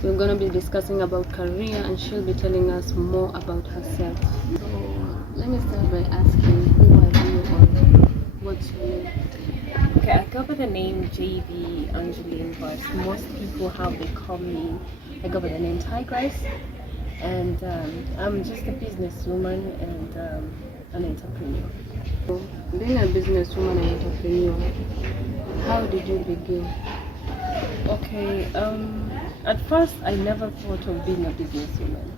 We're going to be discussing about career and she'll be telling us more about herself. So let me start by asking, who are you or what's your name? Okay, I go by the name JB Angeline, but most people, how they call me, I go by the name Tigress, and I'm just a businesswoman and an entrepreneur. So, being a businesswoman and entrepreneur, how did you begin? Okay, at first I never thought of being a businesswoman.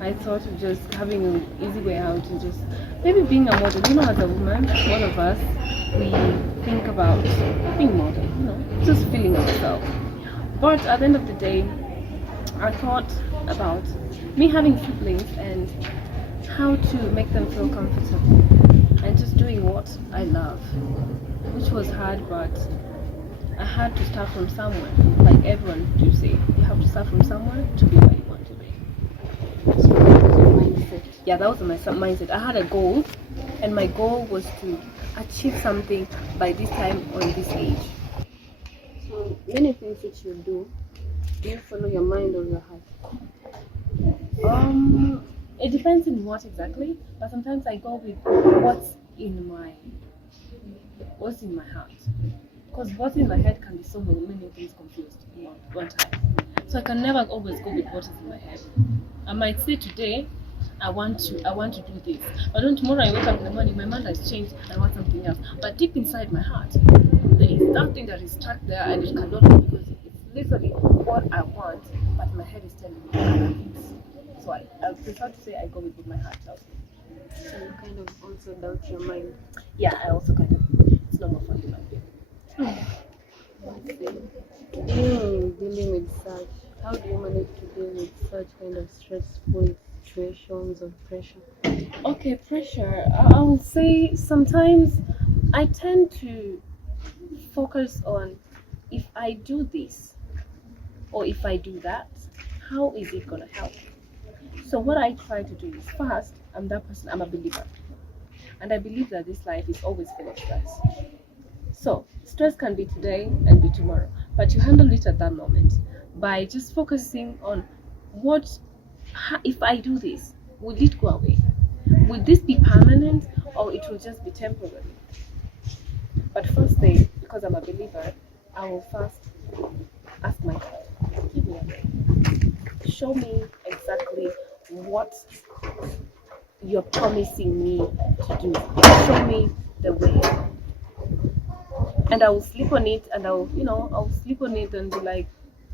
I thought of just having an easy way out and just maybe being a model. You know, as a woman, all of us, we think about being model, just feeling ourselves. But at the end of the day, I thought about me having siblings and how to make them feel comfortable and just doing what I love, which was hard, but I had to start from somewhere. Like everyone do say, you have to start from somewhere to be where you want to be. So what was your mindset? Yeah, that was my mindset. I had a goal, and my goal was to achieve something by this time on this age. So many things which you do you follow your mind or your heart? It depends on what exactly, but sometimes I go with what's in my heart. Because what's in my head can be so many things confused in one time. So I can never always go with what is in my head. I might say today I want to do this, but then tomorrow I wake up in the morning, my mind has changed, I want something else. But deep inside my heart, there is something that is stuck there and it cannot go because it's literally what I want, but my head is telling me other things. So I prefer to say I go with what my heart tells me. So you kind of also doubt your mind. Yeah, I also kind of, it's normal for human being. Dealing with such, how do you manage to deal with such kind of stressful situations or pressure? Okay, pressure. I will say sometimes I tend to focus on if I do this or if I do that, how is it gonna help? So what I try to do is first, I'm that person, I'm a believer. And I believe that this life is always full of stress. So stress can be today and be tomorrow, but you handle it at that moment by just focusing on if I do this, will it go away? Will this be permanent or it will just be temporary? But first thing, because I'm a believer, I will first ask my God, give me a way. Show me exactly what you're promising me to do. Show me the way. And I will sleep on it and I'll sleep on it and be like,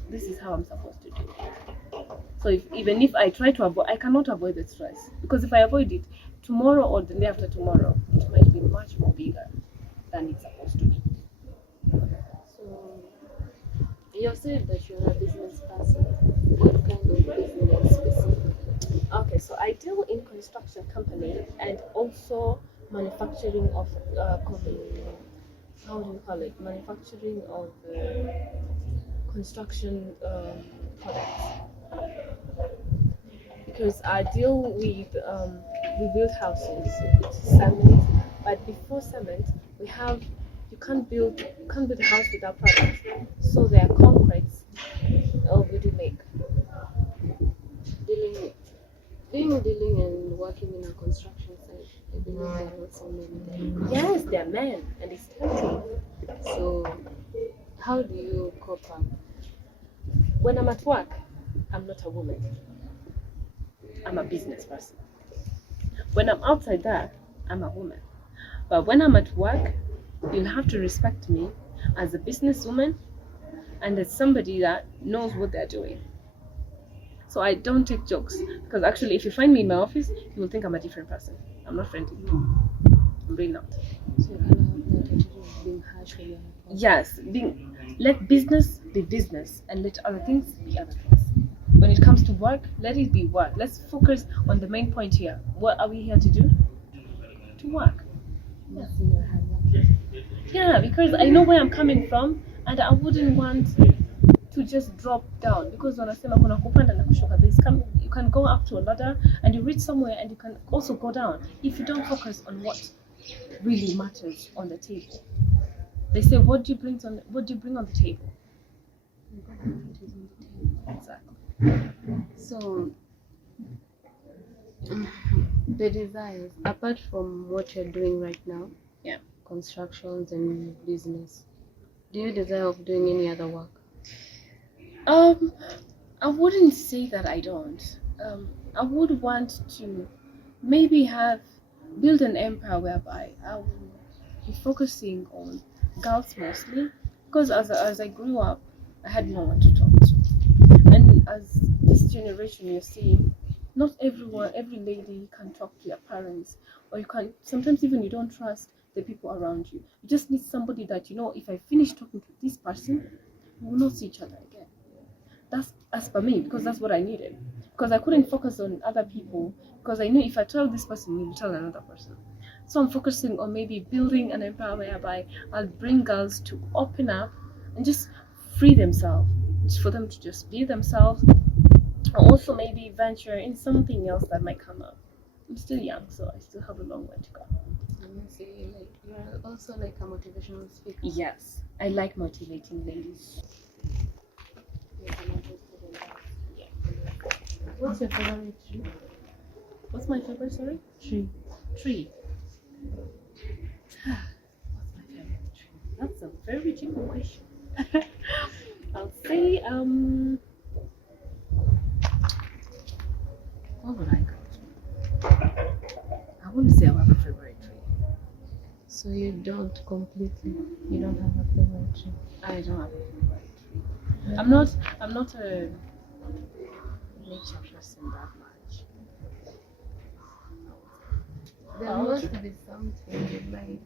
this is how I'm supposed to do it. So even if I try to avoid, I cannot avoid the stress. Because if I avoid it, tomorrow or the day after tomorrow, it might be much more bigger than it's supposed to be. So you said that you're a business person. What kind of business specifically? Okay, so I deal in construction company and also manufacturing of how do you call it? Manufacturing of construction products. Because I deal with we build houses with cement, but before cement you can't build a house without products. So there are concretes we do make. Dealing, dealing and working in a construction site, I believe there are not so many. Yes, they're men and it's tempting. So how do you cope up? When I'm at work, I'm not a woman. I'm a business person. When I'm outside there, I'm a woman. But when I'm at work, you'll have to respect me as a businesswoman and as somebody that knows what they're doing. So I don't take jokes because actually, if you find me in my office, you will think I'm a different person. I'm not friendly. I'm really not. So you kind of have that attitude of being harsh when you're at work. Yes, let business be business and let other things be other things. When it comes to work, let it be work. Let's focus on the main point here. What are we here to do? To work. Yes, you're hardworking. Yeah, because I know where I'm coming from and I wouldn't want to just drop down because wanasema kuna kupanda na kushuka. You can go up to a ladder and you reach somewhere and you can also go down if you don't focus on what really matters on the table. They say, what do you bring on the table? Exactly. So, the desires, apart from what you're doing right now, Yeah. constructions and business, do you desire of doing any other work? I wouldn't say that I don't. I would want to maybe build an empire whereby I will be focusing on girls mostly, because as I grew up, I had no one to talk to, and as this generation you're seeing, not every lady can talk to your parents, or you can sometimes even you don't trust the people around you. You just need somebody that you know. If I finish talking to this person, we will not see each other again. That's as per me, because that's what I needed. Because I couldn't focus on other people, because I knew if I tell this person, he will tell another person. So I'm focusing on maybe building an empire whereby I'll bring girls to open up and just free themselves, just for them to just be themselves, or also maybe venture in something else that might come up. I'm still young, so I still have a long way to go. Let me see, like you're also like a motivational speaker. Yes, I like motivating ladies. You're interested in that. What's your favorite tree? What's my favorite, sorry? Tree. Tree. What's my favorite tree? That's a very deep question. I'll say what would I go to? I wouldn't say I have a favorite tree. So you don't completely, you don't have a favorite tree. I don't have a favorite tree. I'm not a nature person that much. There must be something you like.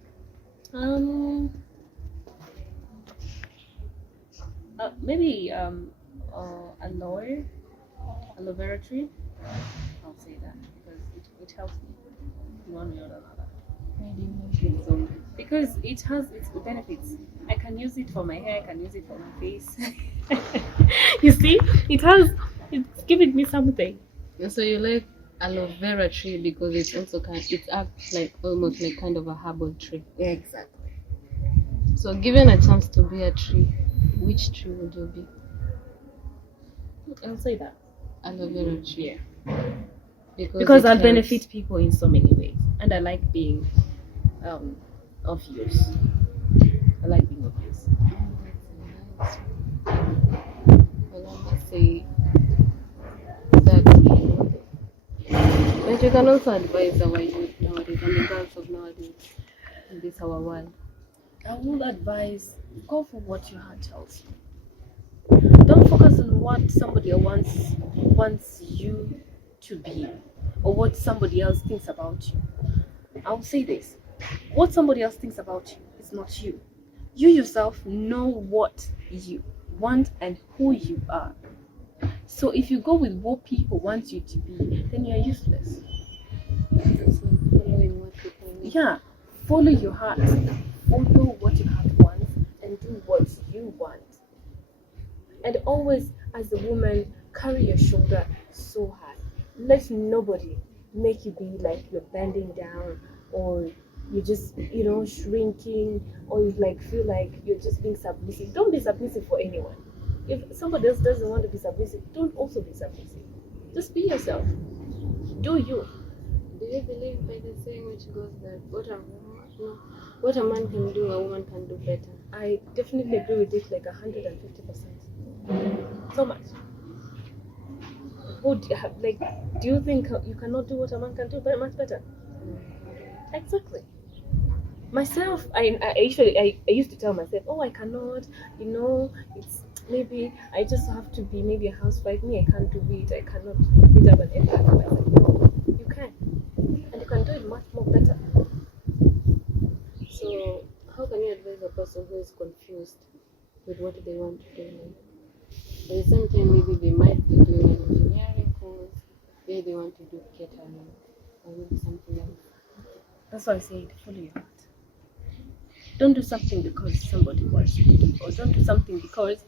Maybe aloe vera tree. I'll say that because it helps me in one way or another. Why do you like it so much? Because it has its benefits. I can use it for my hair, I can use it for my face. You see, it's giving me something. So you like aloe vera tree because it's also it acts like almost like kind of a herbal tree. Yeah, exactly. So given a chance to be a tree, which tree would you be? I'll say that. Aloe vera tree. Yeah. Because Because it I'll helps. benefit people in so many ways. And I like being of use. I like being of use. That's nice. Well, I must say that. But you can also advise our youth nowadays and the girls of nowadays in this our world. I will advise go for what your heart tells you. Don't focus on what somebody else wants you to be, or what somebody else thinks about you. I'll say this. What somebody else thinks about you is not you. You yourself know what you want and who you are. So if you go with what people want you to be, then you're useless. It's like following what people want. Yeah, follow your heart. Follow what your heart wants and do what you want. And always, as a woman, carry your shoulder so high. Let nobody make you be like you're bending down, or you're just, shrinking, or you like feel like you're just being submissive. Don't be submissive for anyone. If somebody else doesn't want to be submissive, don't also be submissive. Just be yourself. Do you. Do you believe by the saying which goes that what a man can do, a woman can do better? I definitely agree with it like 150%. So much. Do you think you cannot do what a man can do much better? Exactly. Myself, I used to tell myself, oh, I cannot, it's maybe I just have to be maybe a housewife. Me, I can't do it. I cannot build up an empire. No, you can, and you can do it much more better. So how can you advise a person who is confused with what they want to do? At the same time, maybe they might be doing an engineering course, maybe they want to do catering, or maybe something else. That's why I said follow your heart. Don't do something because somebody wants you to do, or don't do something because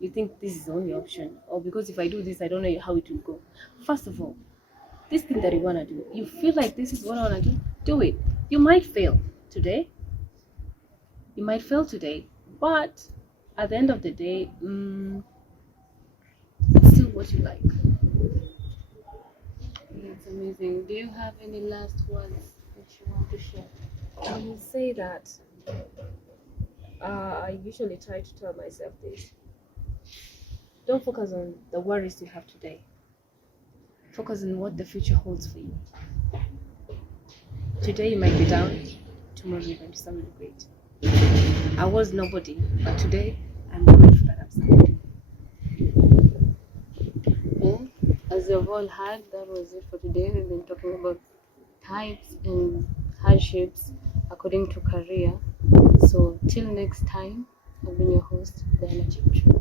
you think this is the only option, or because if I do this, I don't know how it will go. First of all, this thing that you want to do, you feel like this is what I want to do it. You might fail today. You might fail today, but at the end of the day, it's still what you like. That's amazing. Do you have any last words that you want to share? I will say that I usually try to tell myself this: don't focus on the worries you have today. Focus on what the future holds for you. Today you might be down, tomorrow you're going to something great. I was nobody, but today I'm grateful that I'm somebody. Yeah, as you've all heard, that was it for today. We've been talking about types and hardships according to career. So till next time, I've been your host, Diana Chepchumba.